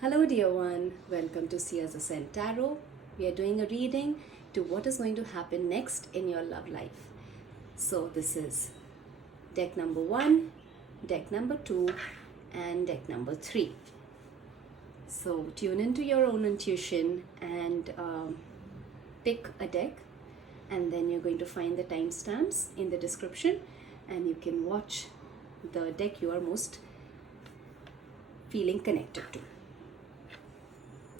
Hello, dear one. Welcome to See As a Sent Tarot. We are doing a reading to what is going to happen next in your love life. So, this is deck number 1, deck number 2, and deck number 3. So, tune into your own intuition and pick a deck, and then you're going to find the timestamps in the description, and you can watch the deck you are most feeling connected to.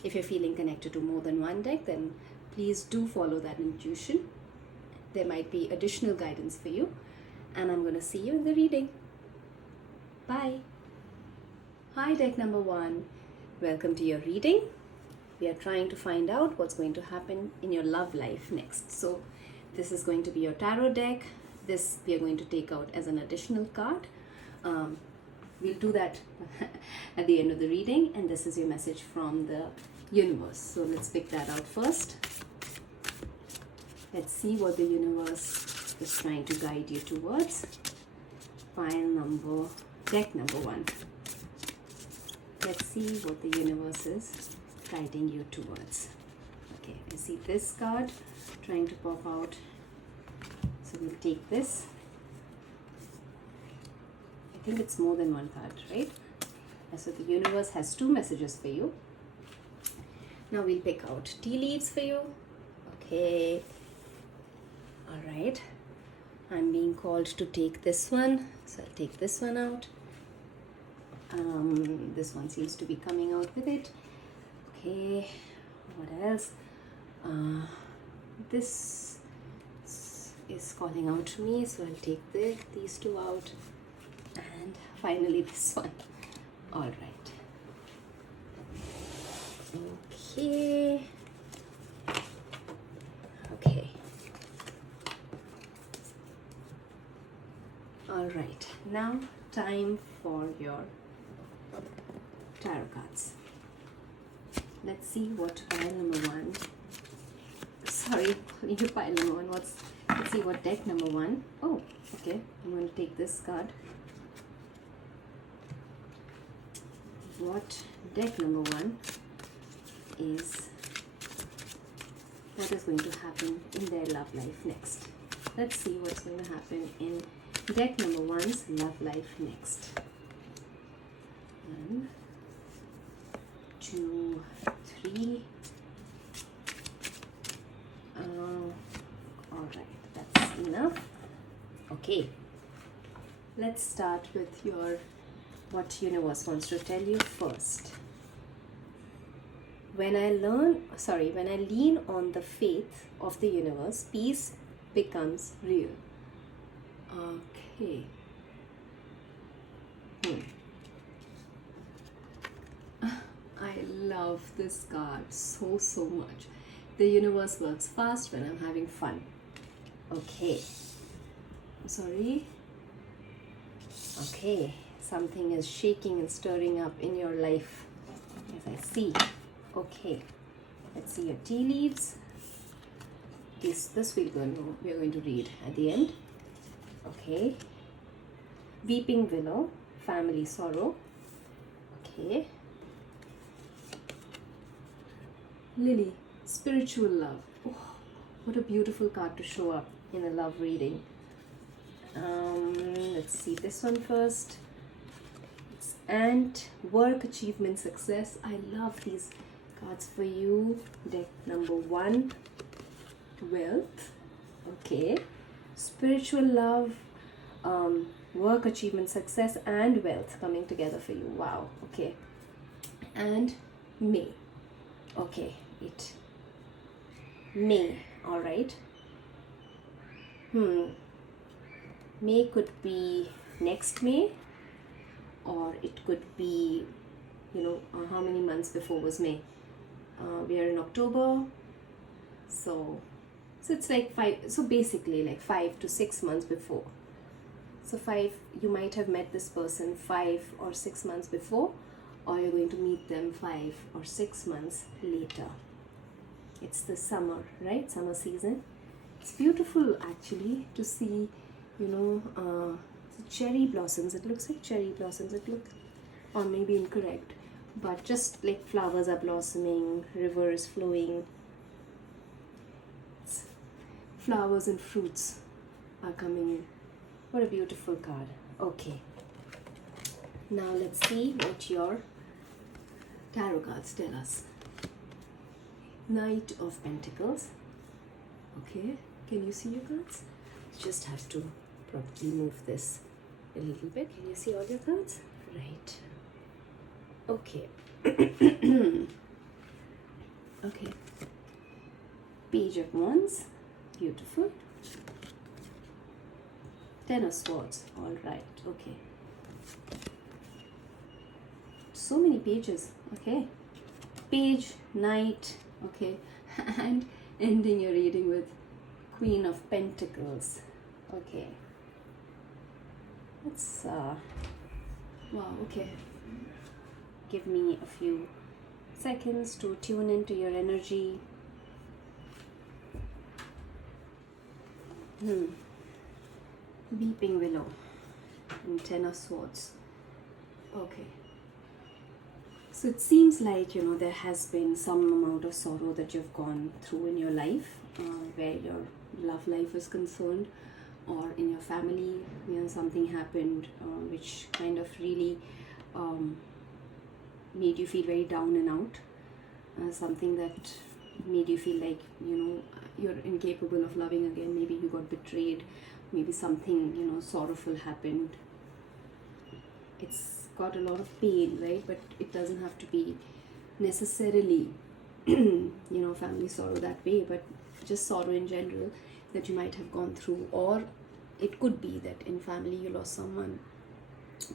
If you're feeling connected to more than one deck, then please do follow that intuition. There might be additional guidance for you, and I'm going to see you in the reading. Bye. Hi, deck number 1. Welcome to your reading. We are trying to find out what's going to happen in your love life next. So this is going to be your tarot deck. This we are going to take out as an additional card. We'll do that at the end of the reading, and this is your message from the universe. So let's pick that out first. Let's see what the universe is trying to guide you towards. Deck number 1. Let's see what the universe is guiding you towards. Okay, I see this card trying to pop out. So we'll take this. I think it's more than one card, right? So the universe has 2 messages for you. Now we'll pick out tea leaves for you. Okay. All right. I'm being called to take this one. So I'll take this one out. This one seems to be coming out with it. Okay. What else? This is calling out to me. So I'll take these 2 out. And finally this one. All right. Okay. All right. Now time for your tarot cards. Let's see what pile number 1. Sorry, calling you pile number 1. Let's see what deck number 1. Oh, okay. I'm going to take this card. What deck number 1 is, what is going to happen in their love life next. Let's see what's going to happen in deck number 1's love life next. 1, 2, 3. All right, that's enough. Okay, let's start with what universe wants to tell you first. When I lean on the faith of the universe, peace becomes real. Okay. I love this card so much. The universe works fast when I'm having fun. Okay. Sorry. Okay. Something is shaking and stirring up in your life, as I see. Okay, let's see your tea leaves. This we are going to read at the end. Okay. Weeping willow, family sorrow. Okay. Lily, spiritual love. Oh, what a beautiful card to show up in a love reading. Let's see this one first. And work, achievement, success. I love these cards for you. Deck number 1, wealth. Okay. Spiritual love, work, achievement, success, and wealth coming together for you. Wow. Okay. And May. Okay. May. All right. May could be next May, or it could be, how many months before was May? We are in October, so it's like 5. So basically, like 5 to 6 months before. So you might have met this person 5 or 6 months before, or you're going to meet them 5 or 6 months later. It's the summer, right? Summer season. It's beautiful actually to see, cherry blossoms. It looks like cherry blossoms. Or maybe incorrect, but just like flowers are blossoming, rivers flowing, flowers and fruits are coming in. What a beautiful card. Okay, now let's see what your tarot cards tell us. Knight of Pentacles. Okay, can you see your cards? Just have to probably move this a little bit. Can you see all your cards? Right. Okay. Okay. Page of Wands. Beautiful. Ten of Swords. All right. Okay. So many pages. Okay. Page, Knight. Okay. And ending your reading with Queen of Pentacles. Okay. Let's wow, okay. Give me a few seconds to tune into your energy. Weeping Willow and Ten of Swords. Okay. So it seems like, there has been some amount of sorrow that you've gone through in your life, where your love life is concerned, or in your family, something happened which kind of really made you feel very down and out. Something that made you feel like, you're incapable of loving again. Maybe you got betrayed. Maybe something, sorrowful happened. It's got a lot of pain, right? But it doesn't have to be necessarily, family sorrow that way, but just sorrow in general that you might have gone through. Or it could be that in family you lost someone,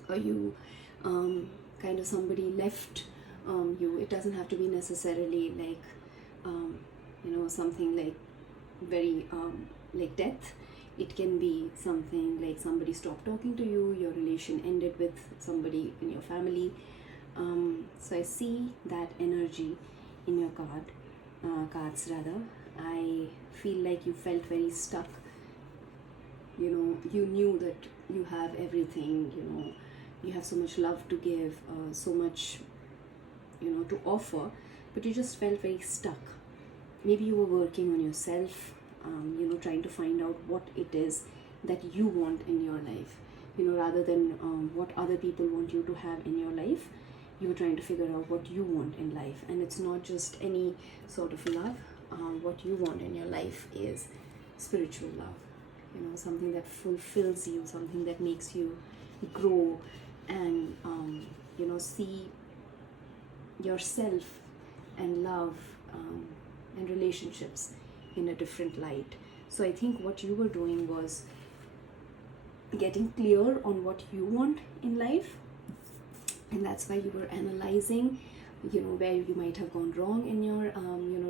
or you kind of somebody left you. It doesn't have to be necessarily like something like very like death. It can be something like somebody stopped talking to you, your relation ended with somebody in your family. So I see that energy in your cards rather. I feel like you felt very stuck. You knew that you have everything, you have so much love to give, so much, to offer, but you just felt very stuck. Maybe you were working on yourself, trying to find out what it is that you want in your life, rather than what other people want you to have in your life. You were trying to figure out what you want in life, and it's not just any sort of love. What you want in your life is spiritual love, something that fulfills you, something that makes you grow and, see yourself and love and relationships in a different light. So I think what you were doing was getting clear on what you want in life, and that's why you were analyzing where you might have gone wrong in your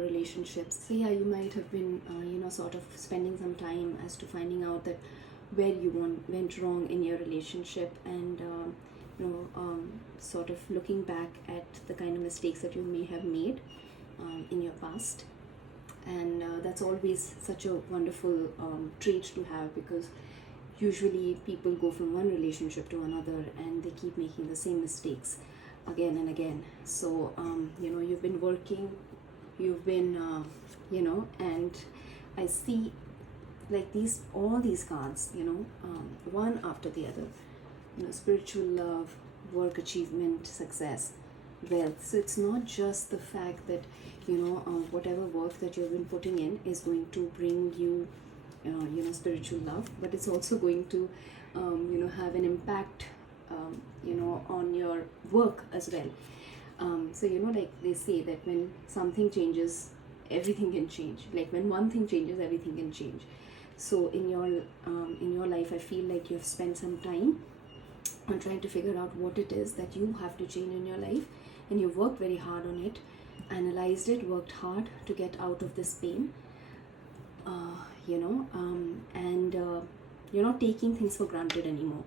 relationships. So yeah, you might have been sort of spending some time as to finding out that where you went wrong in your relationship, and sort of looking back at the kind of mistakes that you may have made in your past. And that's always such a wonderful trait to have, because usually people go from one relationship to another and they keep making the same mistakes again and again. So you've been working, you've been and I see like all these cards, one after the other, spiritual love, work achievement, success, wealth. So it's not just the fact that whatever work that you've been putting in is going to bring you spiritual love, but it's also going to have an impact on your work as well. So like they say that when something changes, everything can change. Like when one thing changes, everything can change. So in your life, I feel like you've spent some time on trying to figure out what it is that you have to change in your life, and you've worked very hard on it, analyzed it, worked hard to get out of this pain, and you're not taking things for granted anymore.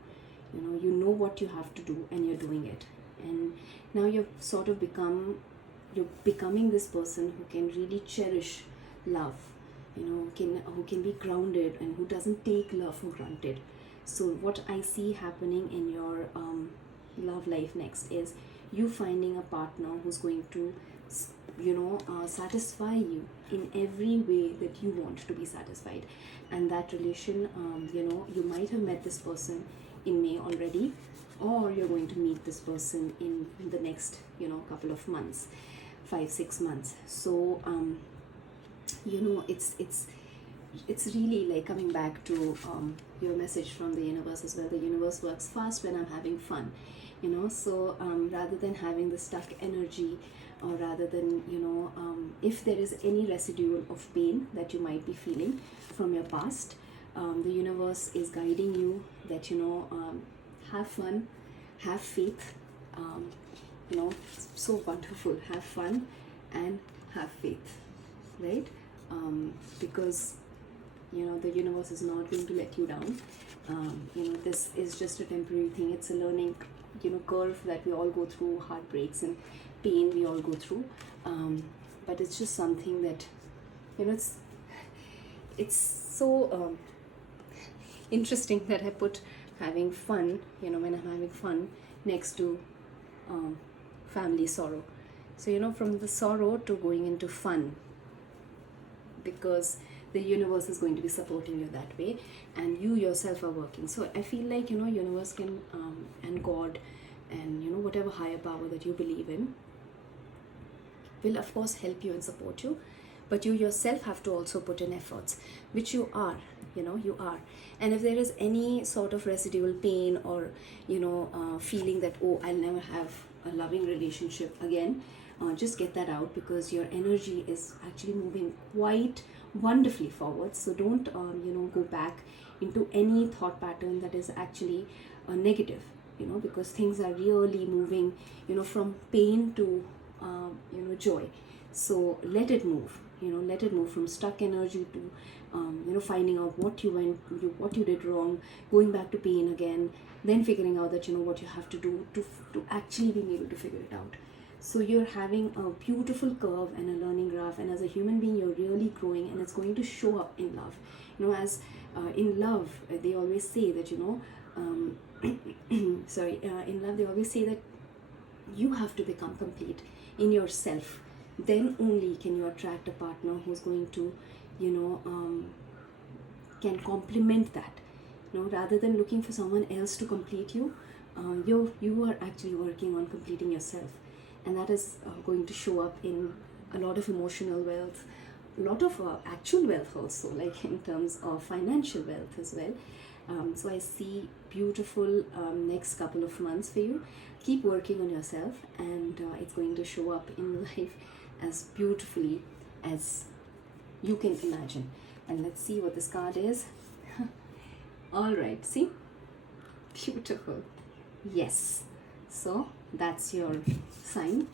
You know what you have to do, and you're doing it. And now you're becoming this person who can really cherish love, who can be grounded and who doesn't take love for granted. So what I see happening in your love life next is you finding a partner who's going to satisfy you in every way that you want to be satisfied. And that relation, you might have met this person in May already, or you're going to meet this person in the next couple of months, 5-6 months. So it's really like coming back to your message from the universe as well. The universe works fast when I'm having fun, so rather than having the stuck energy, or rather than if there is any residual of pain that you might be feeling from your past, the universe is guiding you that have fun, have faith, so wonderful, have fun and have faith, right? Because the universe is not going to let you down. This is just a temporary thing. It's a learning curve that we all go through, heartbreaks and pain we all go through, but it's just something that it's so interesting that I put having fun, when I'm having fun, next to family sorrow. So from the sorrow to going into fun, because the universe is going to be supporting you that way, and you yourself are working. So I feel like universe can and God and whatever higher power that you believe in will of course help you and support you, but you yourself have to also put in efforts, which you are. You are. And if there is any sort of residual pain or feeling that, oh, I'll never have a loving relationship again, just get that out, because your energy is actually moving quite wonderfully forward. So don't go back into any thought pattern that is actually negative, because things are really moving from pain to joy. So let it move, let it move from stuck energy to finding out what you did wrong, going back to pain again, then figuring out that what you have to do to actually being able to figure it out. So you're having a beautiful curve and a learning graph, and as a human being you're really growing, and it's going to show up in love. As in love they always say that in love they always say that you have to become complete in yourself. Then only can you attract a partner who's going to can complement that, rather than looking for someone else to complete you. You are actually working on completing yourself, and that is going to show up in a lot of emotional wealth, a lot of actual wealth also, like in terms of financial wealth as well. So I see beautiful next couple of months for you. Keep working on yourself, and it's going to show up in life as beautifully as you can imagine. And let's see what this card is. All right, see, beautiful. Yes, so that's your sign.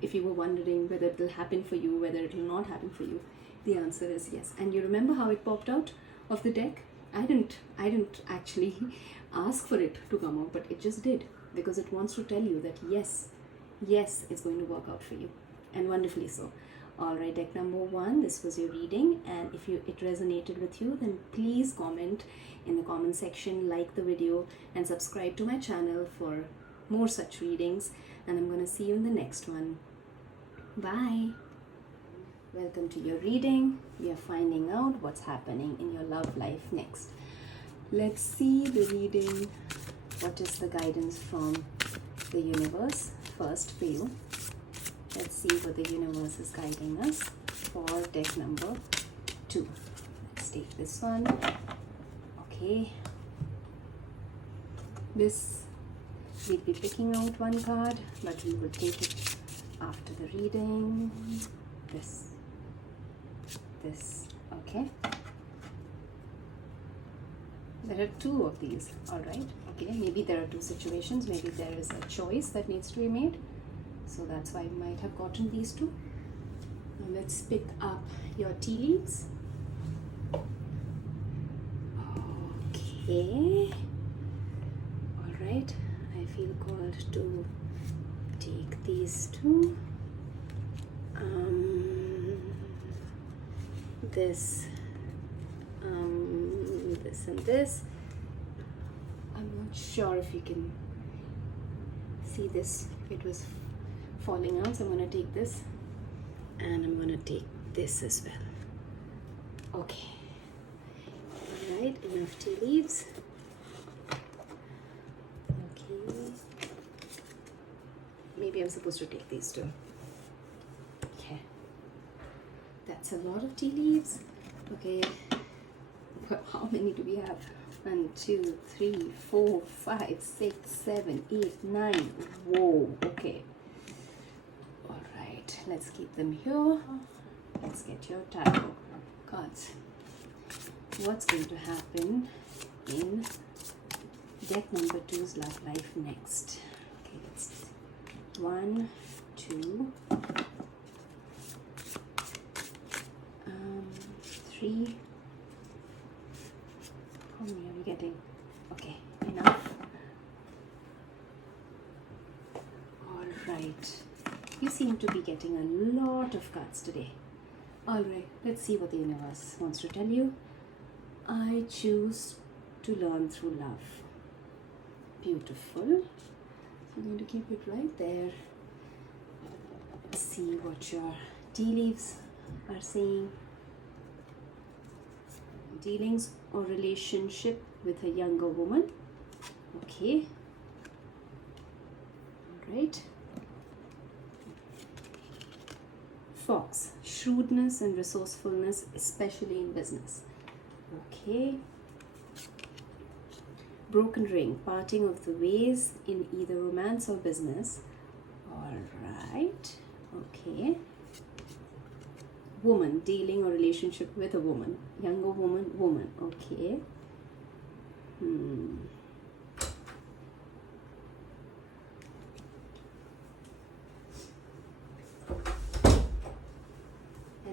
If you were wondering whether it will happen for you, whether it will not happen for you, the answer is yes. And you remember how it popped out of the deck? I didn't actually ask for it to come out, but it just did, because it wants to tell you that yes, it's going to work out for you, and wonderfully so. All right, deck number 1, this was your reading, and if it resonated with you, then please comment in the comment section, like the video, and subscribe to my channel for more such readings. And I'm going to see you in the next one. Bye. Welcome to your reading. We are finding out what's happening in your love life next. Let's see the reading. What is the guidance from the universe first for you? Let's see what the universe is guiding us for deck number 2. Let's take this one. Okay. This, we'll be picking out one card, but we will take it after the reading. This. Okay. There are 2 of these. All right. Okay. Maybe there are 2 situations. Maybe there is a choice that needs to be made. So that's why you might have gotten these 2. Now let's pick up your tea leaves. Okay. All right. I feel called to take these 2. This and this. I'm not sure if you can See this, it was falling out, so I'm going to take this and I'm going to take this as well. Okay, alright, enough tea leaves. Okay, maybe I'm supposed to take these two. Okay, that's a lot of tea leaves. Okay, how many do we have? 1, 2, 3, 4, 5, 6, 7, 8, 9. Whoa, okay. Alright, let's keep them here. Let's get your tarot cards. What's going to happen in deck number 2's love life next? Okay, let's see. 1, 2, 3. How many are we getting? Okay, enough. Alright, you seem to be getting a lot of cards today. Alright, let's see what the universe wants to tell you. I choose to learn through love. Beautiful. I'm going to keep it right there. Let's see what your tea leaves are saying. Dealings or relationship with a younger woman. Okay. Alright. Fox, shrewdness and resourcefulness, especially in business. Okay. Broken ring, parting of the ways in either romance or business. Alright. Okay. Woman, dealing or relationship with a woman. Younger woman, woman. Okay. And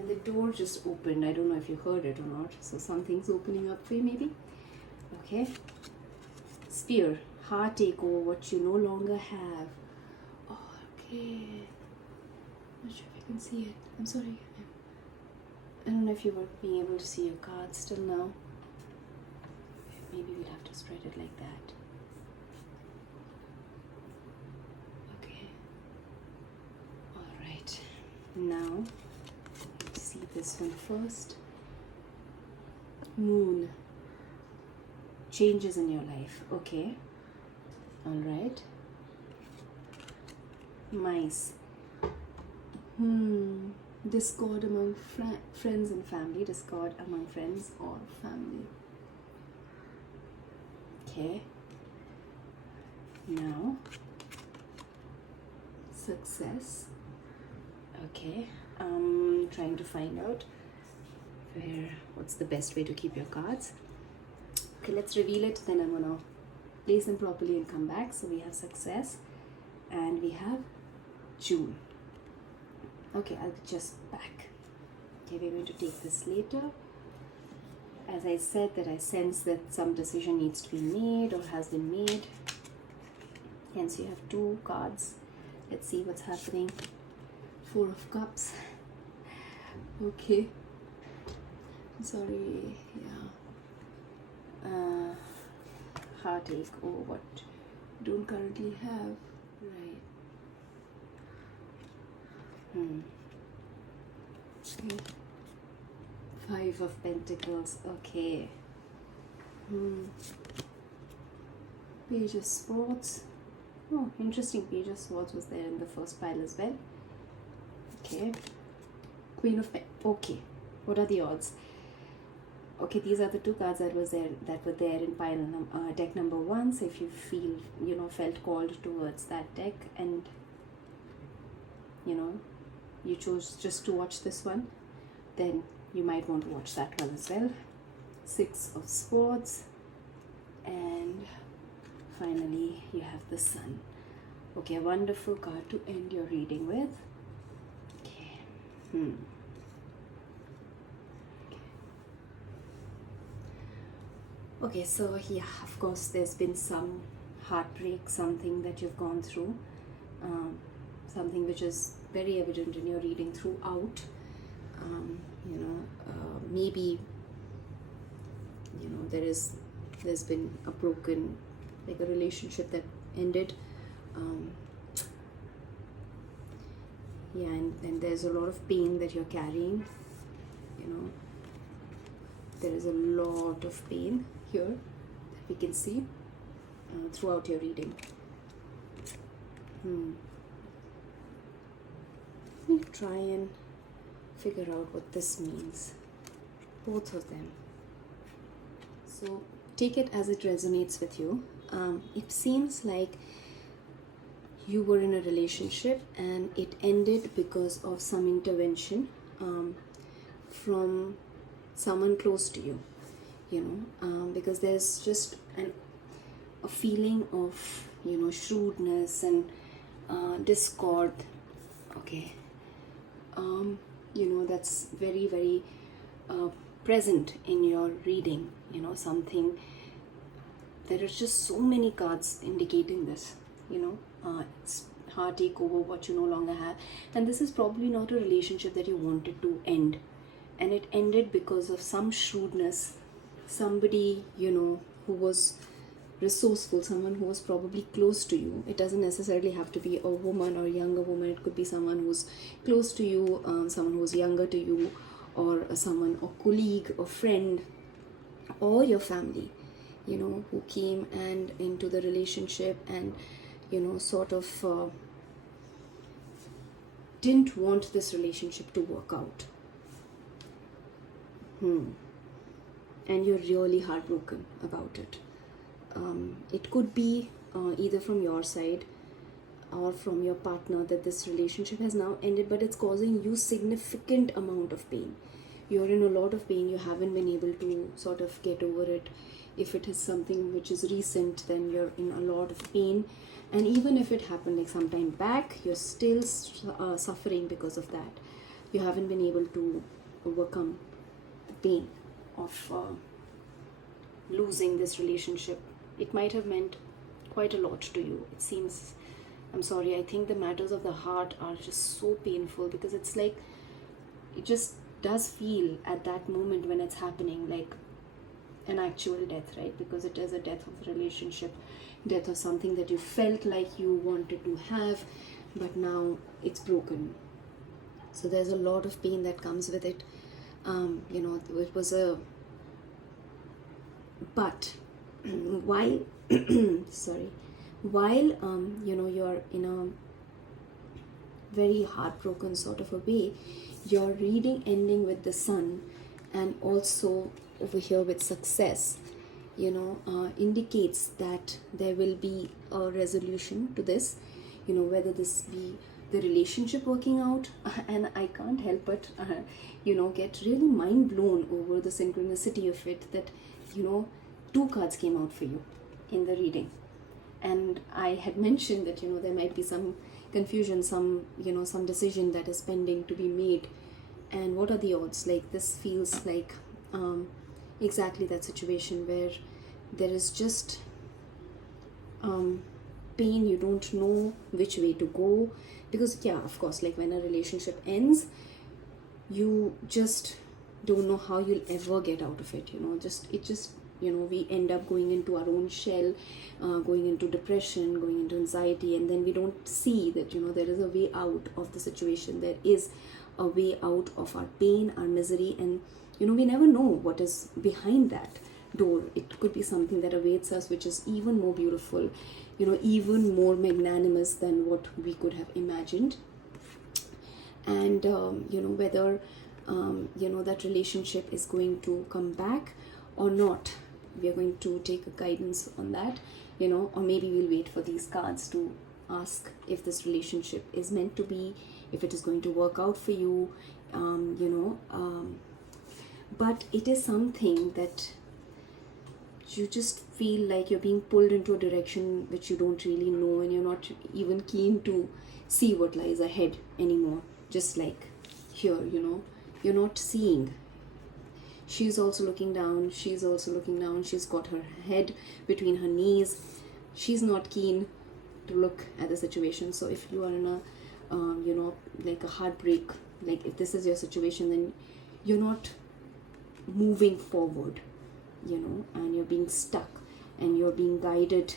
the door just opened. I don't know if you heard it or not. So something's opening up for you maybe. Okay. Spear, heartache over what you no longer have. Okay. Not sure if you can see it. I'm sorry. I don't know if you were being able to see your cards till now. Maybe we'll have to spread it like that. Okay. Alright. Now, let's see this one first. Moon. Changes in your life. Okay. Alright. Mice. Discord among friends and family. Discord among friends or family. Okay. Now, success. Okay. I'm trying to find out what's the best way to keep your cards. Okay, let's reveal it. Then I'm gonna place them properly and come back. So we have success and we have June. Okay, I'll be just back. Okay, we're going to take this later. As I said, that I sense that some decision needs to be made or has been made. Hence, you have 2 cards. Let's see what's happening. 4 of Cups. Okay. Sorry. Yeah. Heartache over what you don't currently have. Right. Okay. 5 of Pentacles. Okay. Page of Swords. Oh, interesting. Page of Swords was there in the first pile as well. Okay. Queen of Pentacles. Okay. What are the odds? Okay, these are the 2 cards that were there in pile deck number 1. So if you felt called towards that deck and you chose just to watch this one, then you might want to watch that one as well. 6 of Swords, and finally you have the Sun. Okay, a wonderful card to end your reading with. Okay. Okay, so yeah, of course there's been some heartbreak, something that you've gone through, something which is very evident in your reading throughout. Maybe there's been a broken, like a relationship that ended, Yeah, and there's a lot of pain that you're carrying, you know. There is a lot of pain here that we can see throughout your reading. Let me try and figure out what this means. Both of them. So take it as it resonates with you. It seems like you were in a relationship and it ended because of some intervention from someone close to you, because there's just a feeling of, shrewdness and discord. Okay. That's very, very present in your reading. Something, there are just so many cards indicating this. It's hard take over what you no longer have, and this is probably not a relationship that you wanted to end, and it ended because of some shrewdness, somebody who was resourceful, someone who was probably close to you. It doesn't necessarily have to be a woman or a younger woman. It could be someone who's close to you, someone who's younger to you, or someone, a colleague, a friend, or your family, who came and into the relationship and sort of didn't want this relationship to work out. And you're really heartbroken about it. It could be either from your side or from your partner that this relationship has now ended, but it's causing you significant amount of pain. You're in a lot of pain. You haven't been able to sort of get over it. If it is something which is recent, then you're in a lot of pain. And even if it happened like some time back, you're still suffering because of that. You haven't been able to overcome the pain of losing this relationship. It might have meant quite a lot to you. It seems, I'm sorry, I think the matters of the heart are just so painful, because it's like, it just does feel at that moment when it's happening like an actual death, right? Because it is a death of a relationship, death of something that you felt like you wanted to have, but now it's broken. So there's a lot of pain that comes with it. It was a, but while sorry, while you're in a very heartbroken sort of a way, your reading ending with the sun and also over here with success, indicates that there will be a resolution to this, whether this be the relationship working out. And I can't help but get really mind blown over the synchronicity of it, that two cards came out for you in the reading. And I had mentioned that there might be some confusion, some some decision that is pending to be made. And what are the odds? Like, this feels like exactly that situation where there is just pain. You don't know which way to go, because of course, like when a relationship ends, you just don't know how you'll ever get out of it. We end up going into our own shell, going into depression, going into anxiety, and then we don't see that there is a way out of the situation. There is a way out of our pain, our misery, and we never know what is behind that door. It could be something that awaits us, which is even more beautiful, even more magnanimous than what we could have imagined. And whether that relationship is going to come back or not, we are going to take a guidance on that, or maybe we'll wait for these cards to ask if this relationship is meant to be, if it is going to work out for you, but it is something that you just feel like you're being pulled into a direction which you don't really know, and you're not even keen to see what lies ahead anymore. Just like here, you're not seeing. She's also looking down, she's got her head between her knees. She's not keen to look at the situation. So if you are in a like a heartbreak, like if this is your situation, then you're not moving forward, and you're being stuck, and you're being guided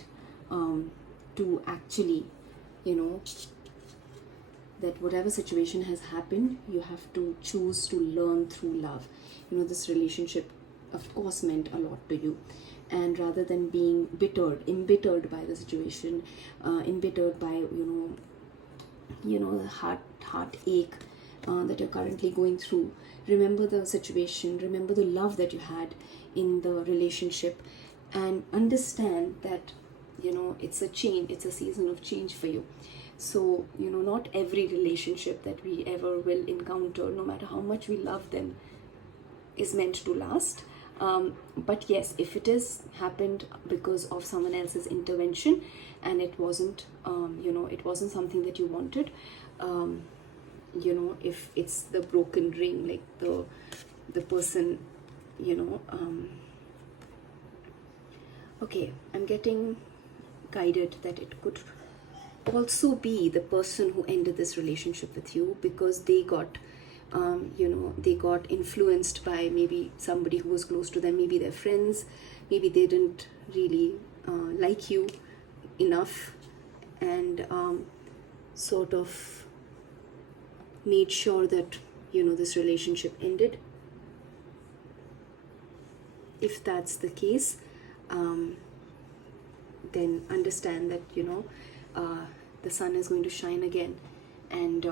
to actually that whatever situation has happened, you have to choose to learn through love. This relationship of course meant a lot to you, and rather than being embittered by the situation, embittered by the heartache that you're currently going through, remember the situation, remember the love that you had in the relationship, and understand that it's a change, it's a season of change for you. So not every relationship that we ever will encounter, no matter how much we love them, is meant to last. But yes, if it is happened because of someone else's intervention, and it wasn't it wasn't something that you wanted, if it's the broken ring, like the person, okay, I'm getting guided that it could also be the person who ended this relationship with you because they got they got influenced by maybe somebody who was close to them, maybe their friends, maybe they didn't really like you enough, and sort of made sure that this relationship ended. If that's the case, then understand that the sun is going to shine again, and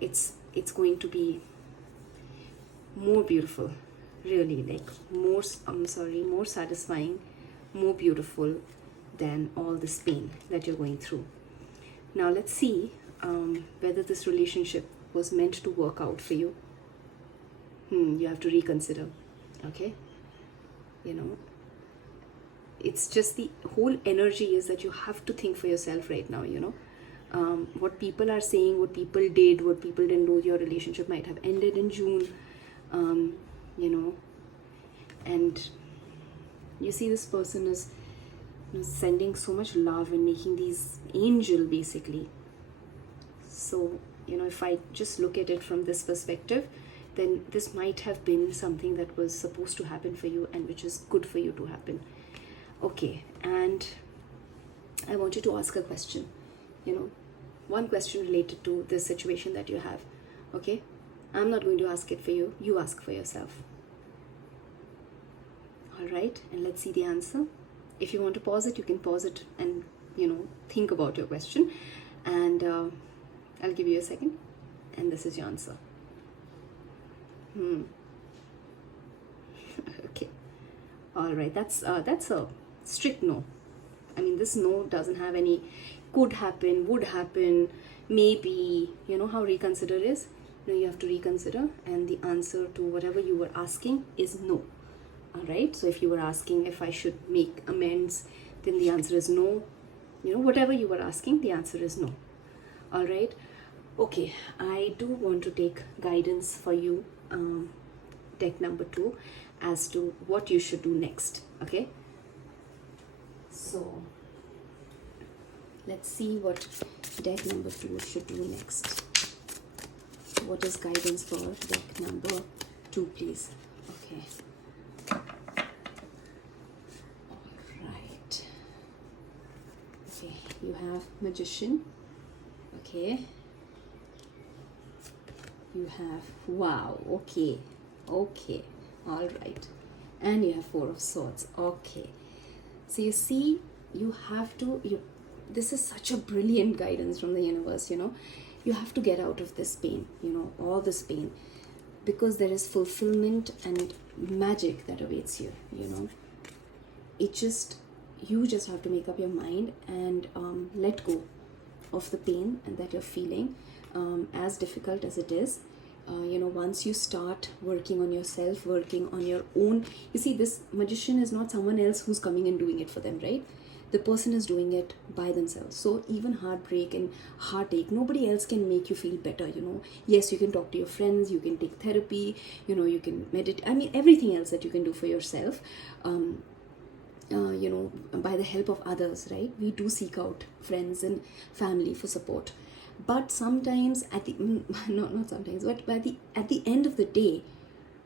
it's going to be more beautiful, really, like more satisfying, more beautiful than all this pain that you're going through. Now let's see whether this relationship was meant to work out for you. You have to reconsider. Okay, it's just the whole energy is that you have to think for yourself right now. What people are saying, what people did, what people didn't do, your relationship might have ended in June, and you see this person is sending so much love and making these angel basically. So if I just look at it from this perspective, then this might have been something that was supposed to happen for you and which is good for you to happen. Okay, and I want you to ask a question, one question related to this situation that you have. Okay, I'm not going to ask it for you, you ask for yourself. All right, and let's see the answer. If you want to pause it, you can pause it and think about your question, and I'll give you a second, and this is your answer. Okay, all right, that's a strict no. I mean, this no doesn't have any could happen, would happen, maybe. How reconsider is? You have to reconsider, and the answer to whatever you were asking is no. All right, so if you were asking if I should make amends, then the answer is no. Whatever you were asking, the answer is no. All right, okay, I do want to take guidance for you, deck number 2, as to what you should do next. Okay, so let's see what deck number 2 should do next. What is guidance for deck number 2, please? Okay. Alright. Okay, you have Magician. Okay. You have, wow, okay. Okay. Alright. And you have Four of Swords. Okay. So you see, you have to, this is such a brilliant guidance from the universe, you have to get out of this pain, all this pain, because there is fulfillment and magic that awaits you. You just have to make up your mind and let go of the pain and that you're feeling, as difficult as it is. Once you start working on yourself, working on your own, you see, this Magician is not someone else who's coming and doing it for them, right? The person is doing it by themselves. So even heartbreak and heartache, nobody else can make you feel better. Yes, you can talk to your friends, you can take therapy, you can meditate, I mean everything else that you can do for yourself, by the help of others, right? We do seek out friends and family for support, but sometimes at the at the end of the day,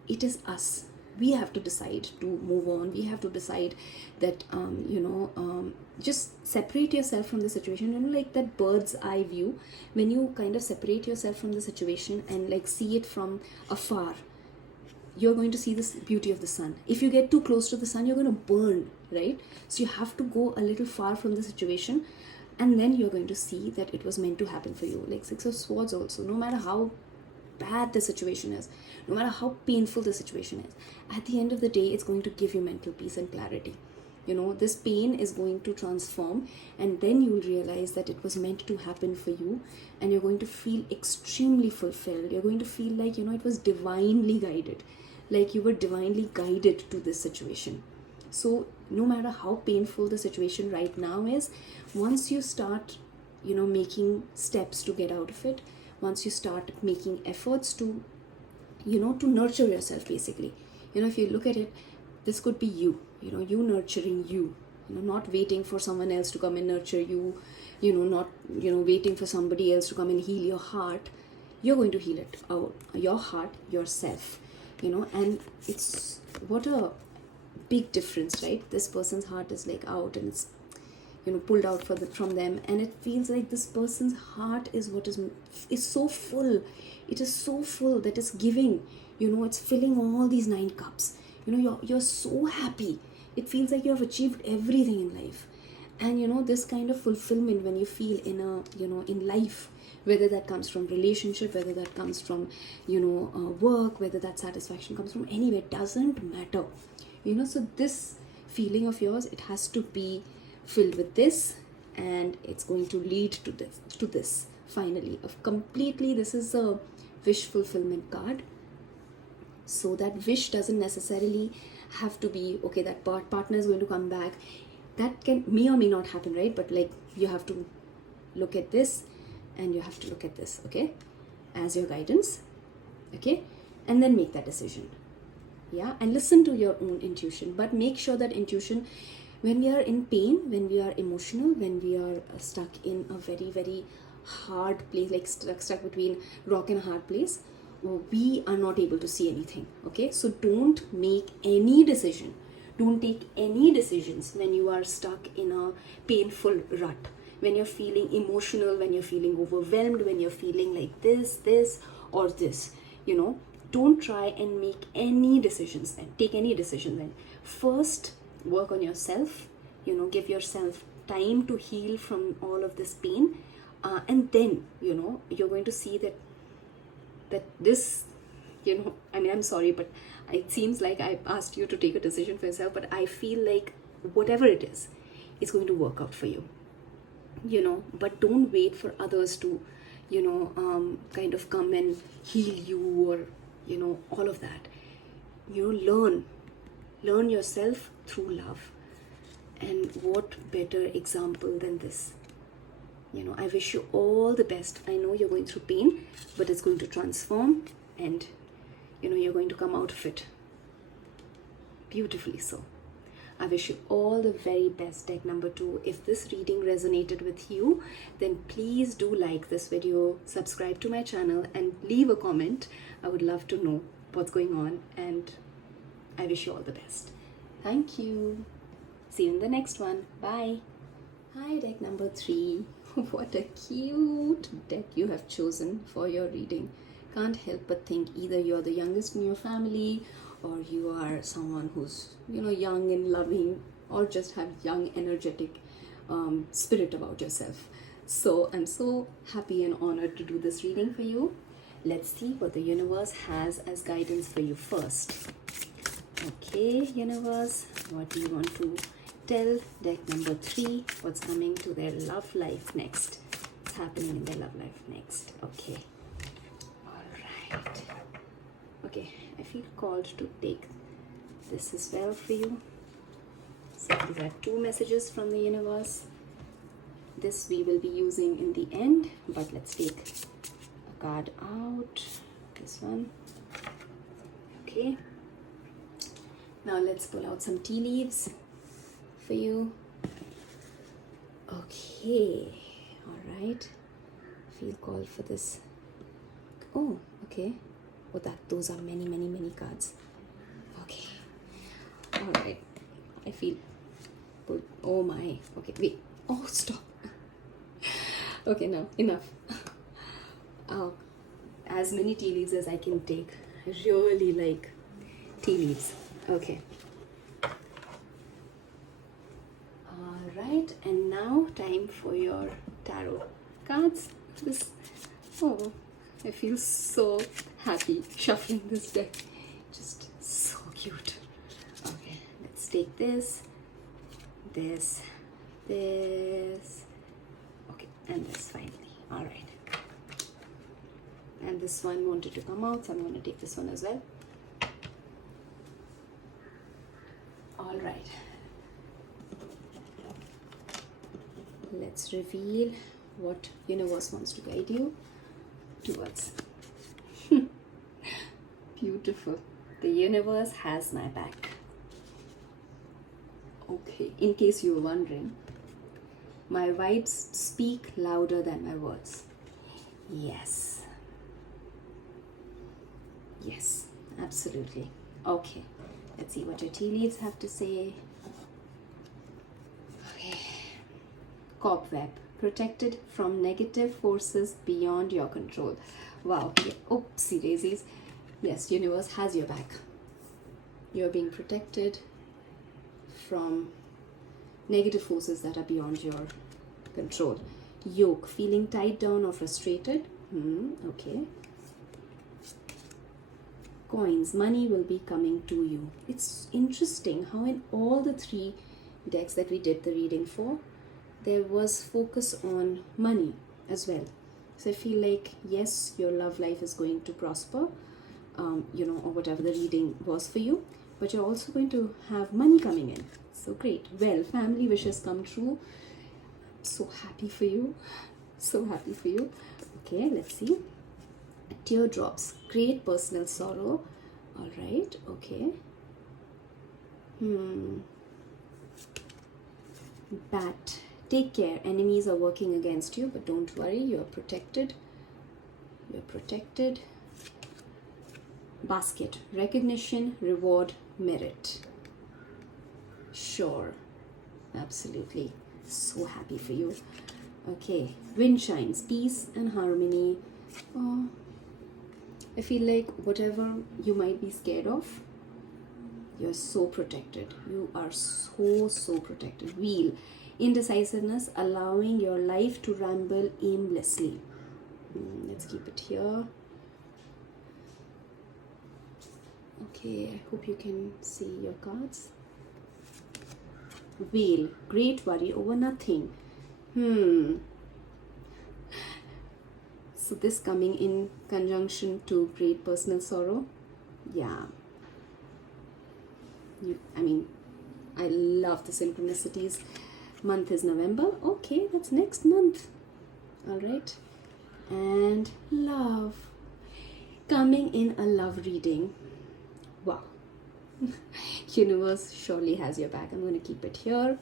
it is us, we have to decide to move on. We have to decide that just separate yourself from the situation, like that bird's eye view. When you kind of separate yourself from the situation and like see it from afar, you're going to see this beauty of the sun. If you get too close to the sun, you're going to burn, right? So you have to go a little far from the situation, and then you're going to see that it was meant to happen for you. Like Six of Swords also, no matter how bad the situation is, no matter how painful the situation is, at the end of the day, it's going to give you mental peace and clarity. This pain is going to transform, and then you'll realize that it was meant to happen for you, and you're going to feel extremely fulfilled. You're going to feel like, it was divinely guided, like you were divinely guided to this situation. So no matter how painful the situation right now is, once you start, making steps to get out of it, once you start making efforts to, to nurture yourself, basically, if you look at it, this could be you, you nurturing you, not waiting for someone else to come and nurture you, not, waiting for somebody else to come and heal your heart. You're going to heal it out, your heart, yourself, and it's, what a big difference, right? This person's heart is like out, and it's, pulled out from them, and it feels like this person's heart is what is so full. It is so full that it's giving, it's filling all these 9 cups. You're so happy. It feels like you have achieved everything in life. And this kind of fulfillment when you feel in in life, whether that comes from relationship, whether that comes from work, whether that satisfaction comes from anywhere, doesn't matter. So this feeling of yours, it has to be filled with this, and it's going to lead to this finally of completely. This is a wish fulfillment card. So that wish doesn't necessarily have to be, okay, that partner is going to come back. That may or may not happen, right? But like, you have to look at this, and you have to look at this, okay, as your guidance, okay, and then make that decision. Yeah, and listen to your own intuition, but make sure that intuition, when we are in pain, when we are emotional, when we are stuck in a very, very hard place, like stuck between rock and a hard place, we are not able to see anything, okay? So don't make any decision. Don't take any decisions when you are stuck in a painful rut, when you're feeling emotional, when you're feeling overwhelmed, when you're feeling like this, or this, Don't try and make any decisions then. Take any decision then. First, work on yourself, give yourself time to heal from all of this pain. And then, you're going to see that this, I'm sorry, but it seems like I asked you to take a decision for yourself, but I feel like whatever it is, it's going to work out for you, but don't wait for others to, kind of come and heal you, or, all of that. Learn yourself through love. And what better example than this? I wish you all the best. I know you're going through pain, but it's going to transform, and you're going to come out of it beautifully. So I wish you all the very best. Deck number 2. If this reading resonated with you, then please do like this video, subscribe to my channel, and leave a comment. I would love to know what's going on, and I wish you all the best. Thank you. See you in the next one. Bye. Hi, deck number 3. What a cute deck you have chosen for your reading. Can't help but think either you're the youngest in your family, or you are someone who's, young and loving, or just have young, energetic spirit about yourself. So I'm so happy and honored to do this reading for you. Let's see what the universe has as guidance for you first. Okay, universe, what do you want to tell deck number 3? What's coming to their love life next? What's happening in their love life next? Okay. All right. Okay, I feel called to take this as well for you. So these are 2 messages from the universe. This we will be using in the end, but let's take a card out. This one. Okay. Now let's pull out some tea leaves for you. Okay. All right. Feel called for this. Oh, okay. Oh, those are many cards. Okay. All right. I feel good. Oh my. Okay, wait. Oh, stop. Okay, now enough. Oh, as many tea leaves as I can take. I really like tea leaves. Okay. All right, and now time for your tarot cards. This, oh, I feel so happy shuffling this deck. Just so cute. Okay, let's take this, this, this. Okay, and this finally. All right. And this one wanted to come out, so I'm going to take this one as well. All right. Let's reveal what universe wants to guide you towards. Beautiful. The universe has my back. Okay, in case you were wondering, my vibes speak louder than my words. Yes. Yes, absolutely. Okay, let's see what your tea leaves have to say. Okay. Cobweb, protected from negative forces beyond your control. Wow. Yeah. Oopsie daisies. Yes, universe has your back. You're being protected from negative forces that are beyond your control. Yoke, feeling tied down or frustrated. Okay. Coins, money will be coming to you. It's interesting how in all the three decks that we did the reading for, there was focus on money as well. So I feel like, yes, your love life is going to prosper, or whatever the reading was for you, but you're also going to have money coming in. So great. Well, family wishes come true. So happy for you. So happy for you. Okay, let's see. Teardrops, great personal sorrow. All right, okay. Bat, take care. Enemies are working against you, but don't worry, you're protected. You're protected. Basket, recognition, reward, merit. Sure, absolutely. So happy for you. Okay, wind shines, peace and harmony. Oh, I feel like whatever you might be scared of, you're so protected. You are so protected. Wheel, indecisiveness, allowing your life to ramble aimlessly. Let's keep it here. Okay, I hope you can see your cards. Wheel, great worry over nothing. So this coming in conjunction to great personal sorrow. Yeah. I love the synchronicities. Month is November. Okay, that's next month. All right. And love. Coming in a love reading. Wow. Universe surely has your back. I'm going to keep it here.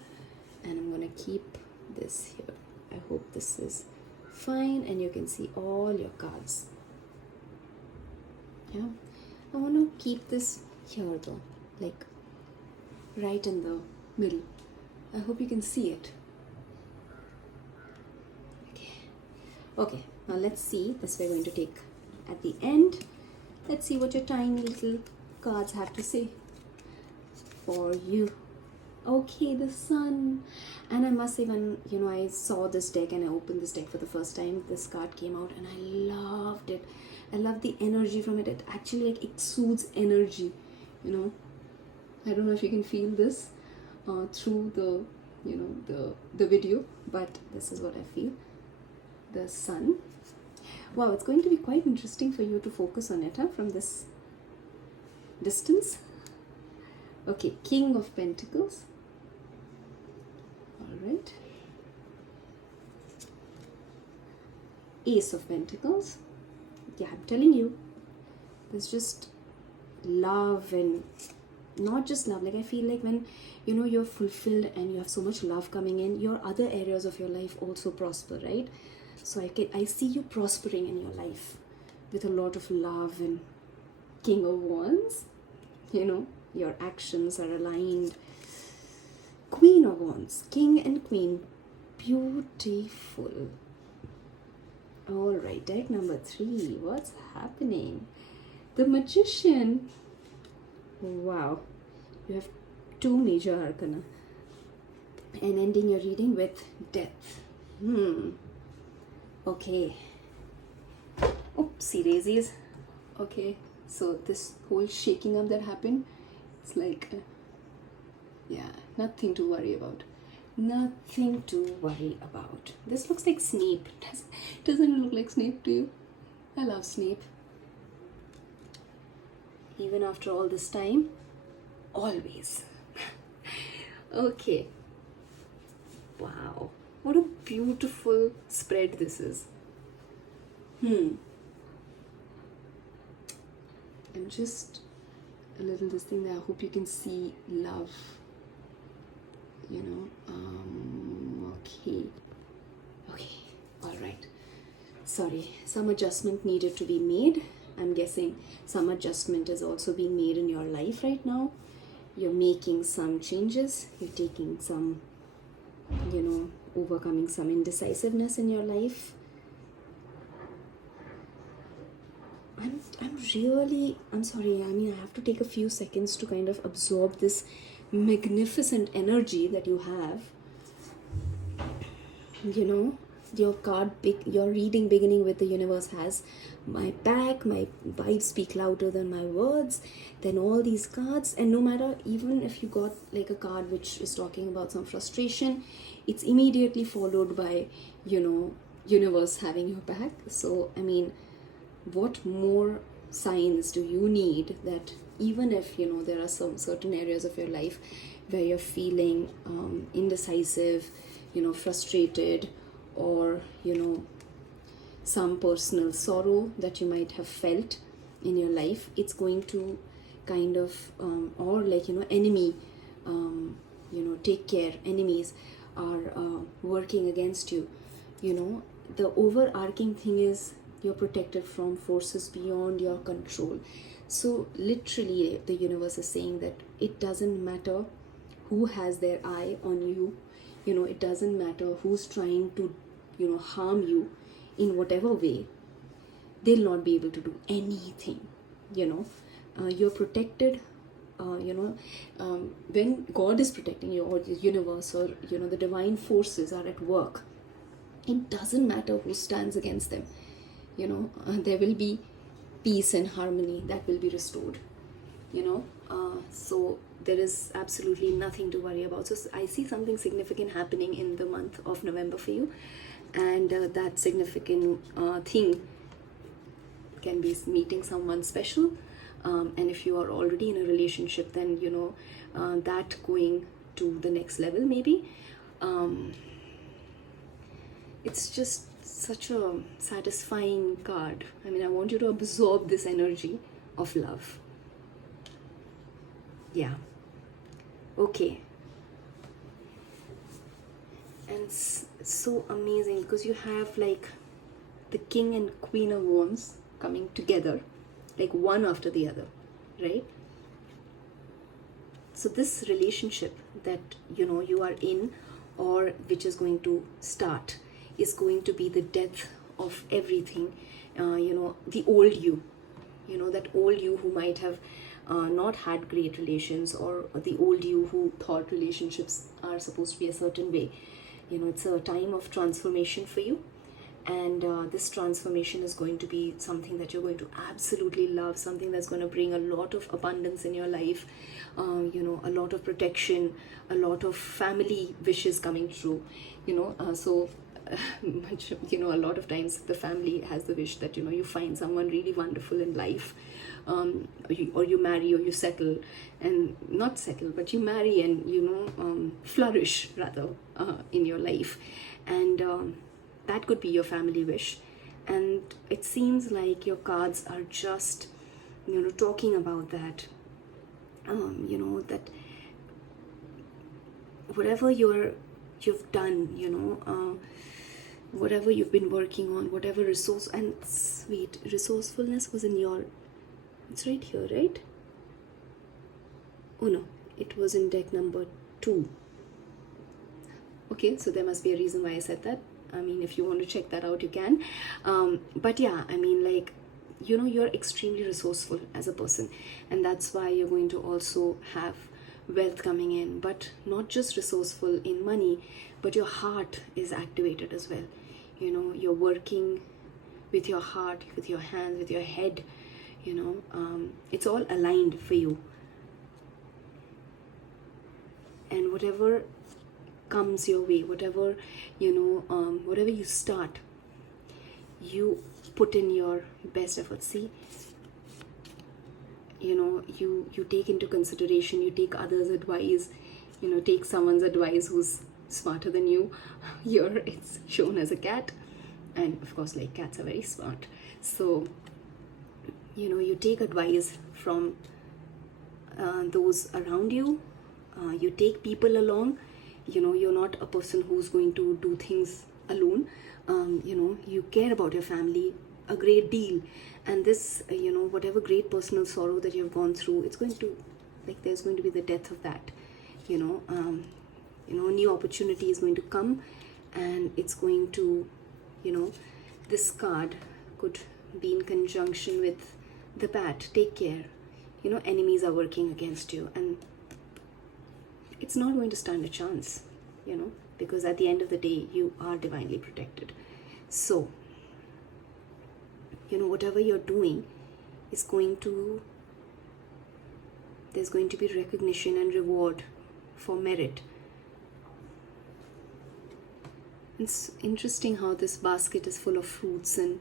And I'm going to keep this here. I hope this is fine and you can see all your cards. Yeah. I want to keep this here though. Like right in the middle. I hope you can see it. Okay, now let's see. This we're going to take at the end. Let's see what your tiny little cards have to say for you. Okay, the sun. And I must say, when I saw this deck and I opened this deck for the first time, this card came out and I loved it. I love the energy from it. It actually exudes energy, I don't know if you can feel this through the the video, but this is what I feel. The sun. Wow, it's going to be quite interesting for you to focus on it from this distance. Okay, King of Pentacles. All right. Ace of Pentacles. Yeah, I'm telling you, there's just love, and not just love. I feel like when you're fulfilled and you have so much love coming in, your other areas of your life also prosper, right? So I see you prospering in your life with a lot of love. And King of Wands, your actions are aligned. Queen of Wands, King and Queen, beautiful. All right, deck number 3, what's happening? The Magician. Wow, you have 2 major arcana, and ending your reading with Death. Okay. Oopsie daisies. Okay, so this whole shaking up that happened, it's like, yeah, nothing to worry about. Nothing to worry about. This looks like Snape. Doesn't it look like Snape to you? I love Snape. Even after all this time, always. Okay. Wow. What a beautiful spread this is. I'm just a little this thing there. I hope you can see love. Okay. All right. Sorry, some adjustment needed to be made. I'm guessing some adjustment is also being made in your life right now. You're making some changes. You're taking some, overcoming some indecisiveness in your life. I'm sorry, I have to take a few seconds to kind of absorb this magnificent energy that you have. Your reading beginning with the universe has my back, my vibes speak louder than my words, then all these cards, and no matter, even if you got like a card which is talking about some frustration, it's immediately followed by, universe having your back. So, what more signs do you need that even if, there are some certain areas of your life where you're feeling indecisive, frustrated, or some personal sorrow that you might have felt in your life, it's going to kind of or like enemy, take care, enemies are working against you. The overarching thing is you're protected from forces beyond your control. So literally the universe is saying that it doesn't matter who has their eye on you. It doesn't matter who's trying to harm you in whatever way. They'll not be able to do anything. You're protected. When God is protecting you, or the universe, or the divine forces are at work, it doesn't matter who stands against them. There will be peace and harmony that will be restored. So there is absolutely nothing to worry about. So I see something significant happening in the month of November for you, and that significant thing can be meeting someone special, and if you are already in a relationship, then that going to the next level maybe. It's just such a satisfying card. I want you to absorb this energy of love. Yeah. Okay. And it's so amazing because you have like the King and Queen of Wands coming together, like one after the other, right? So this relationship that you are in, or which is going to start, is going to be the death of everything. The old you, that old you who might have not had great relations, or the old you who thought relationships are supposed to be a certain way. It's a time of transformation for you, and this transformation is going to be something that you're going to absolutely love, something that's going to bring a lot of abundance in your life, a lot of protection, a lot of family wishes coming true. A lot of times the family has the wish that you find someone really wonderful in life, or you marry, or you settle, and not settle, but you marry and flourish rather in your life, and that could be your family wish. And it seems like your cards are just talking about that, that whatever you've done, whatever you've been working on, whatever resourcefulness was in your, it's right here, right? Oh no, it was in deck number 2. Okay, so there must be a reason why I said that. I mean, if you want to check that out, you can. But yeah, I mean, like, you know, you're extremely resourceful as a person, and that's why you're going to also have wealth coming in. But not just resourceful in money, but your heart is activated as well. You know, you're working with your heart, with your hands, with your head. You know, it's all aligned for you. And whatever comes your way, whatever, you know, whatever you start, you put in your best effort. See, you know, you take into consideration, you take others' advice, you know, take someone's advice who's smarter than you. Here it's shown as a cat, and of course, like, cats are very smart. So, you know, you take advice from those around you. You take people along. You know, you're not a person who's going to do things alone. You know, you care about your family a great deal, and this, you know, whatever great personal sorrow that you've gone through, it's going to, like, there's going to be the death of that. You know, new opportunity is going to come, and it's going to, you know, this card could be in conjunction with the bat. Take care. You know, enemies are working against you, and it's not going to stand a chance, you know, because at the end of the day, you are divinely protected. So, you know, whatever you're doing is going to, there's going to be recognition and reward for merit. It's interesting how this basket is full of fruits and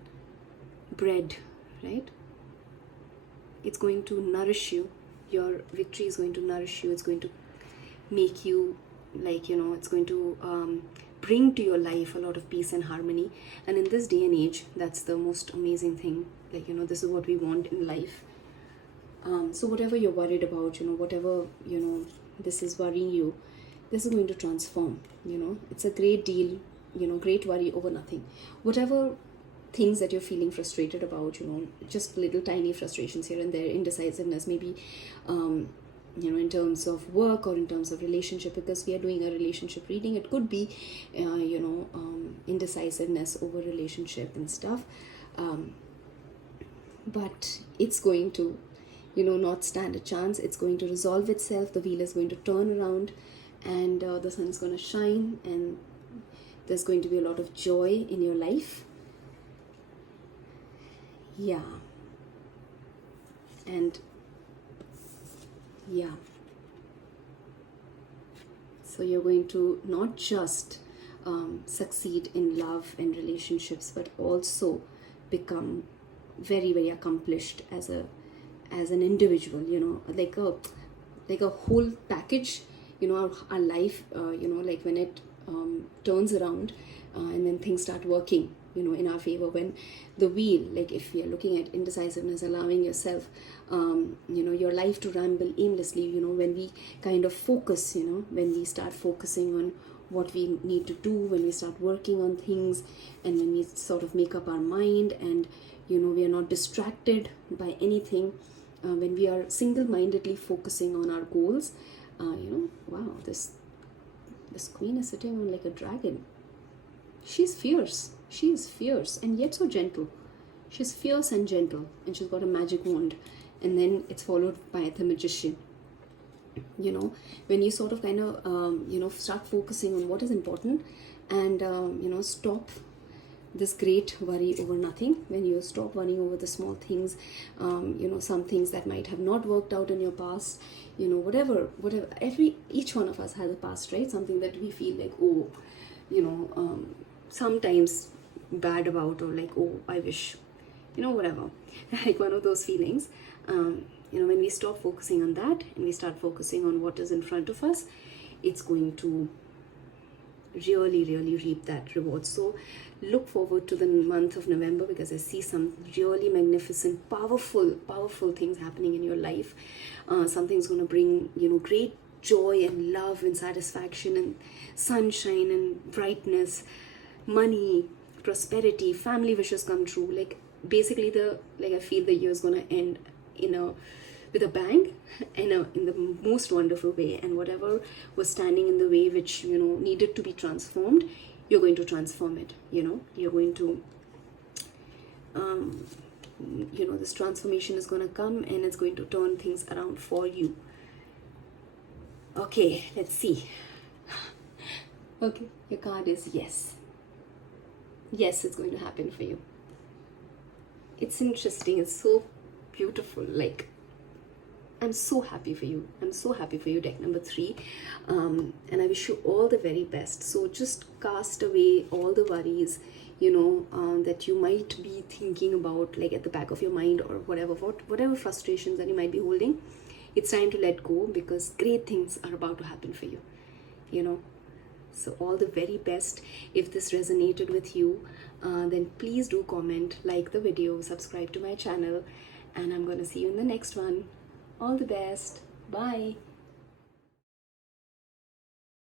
bread, right? It's going to nourish you. Your victory is going to nourish you. It's going to make you, like, you know, it's going to bring to your life a lot of peace and harmony. And in this day and age, that's the most amazing thing. Like, you know, this is what we want in life. So whatever you're worried about, you know, whatever, you know, this is worrying you, this is going to transform. You know, it's a great deal, you know, great worry over nothing. Whatever things that you're feeling frustrated about, you know, just little tiny frustrations here and there, indecisiveness, maybe, you know, in terms of work or in terms of relationship, because we are doing a relationship reading. It could be, you know, indecisiveness over relationship and stuff. But it's going to, you know, not stand a chance. It's going to resolve itself. The wheel is going to turn around, and the sun is going to shine, and there's going to be a lot of joy in your life. Yeah. And yeah, so you're going to not just succeed in love and relationships, but also become very, very accomplished as an individual, you know, like a whole package. You know, our life, you know, like when it turns around, and then things start working, you know, in our favor, when the wheel, like if we are looking at indecisiveness, allowing yourself, you know, your life to ramble aimlessly, you know, when we kind of focus, you know, when we start focusing on what we need to do, when we start working on things, and when we sort of make up our mind, and, you know, we are not distracted by anything, when we are single-mindedly focusing on our goals, you know, wow, this queen is sitting on like a dragon. She's fierce. She is fierce and yet so gentle. She's fierce and gentle, and she's got a magic wand. And then it's followed by the magician. You know, when you sort of kind of, you know, start focusing on what is important, and, you know, stop this great worry over nothing. When you stop worrying over the small things, you know, some things that might have not worked out in your past, you know, whatever, each one of us has a past, right? Something that we feel like, oh, you know, sometimes bad about, or like, oh, I wish, you know, whatever, like one of those feelings. You know, when we stop focusing on that and we start focusing on what is in front of us, it's going to really, really reap that reward. So look forward to the month of November, because I see some really magnificent, powerful things happening in your life. Something's going to bring, you know, great joy and love and satisfaction and sunshine and brightness, money, prosperity, family wishes come true. Like basically I feel the year is going to end in a with a bang and in the most wonderful way. And whatever was standing in the way, which, you know, needed to be transformed, you're going to transform it. You know, you're going to you know, this transformation is going to come and it's going to turn things around for you. Okay, let's see. Okay, your card is yes. Yes, it's going to happen for you. It's interesting. It's so beautiful. Like, I'm so happy for you. I'm so happy for you, deck number 3. And I wish you all the very best. So just cast away all the worries, you know, that you might be thinking about, like at the back of your mind, or whatever frustrations that you might be holding. It's time to let go, because great things are about to happen for you, you know. So all the very best. If this resonated with you, then please do comment, like the video, subscribe to my channel, and I'm going to see you in the next one. All the best. Bye.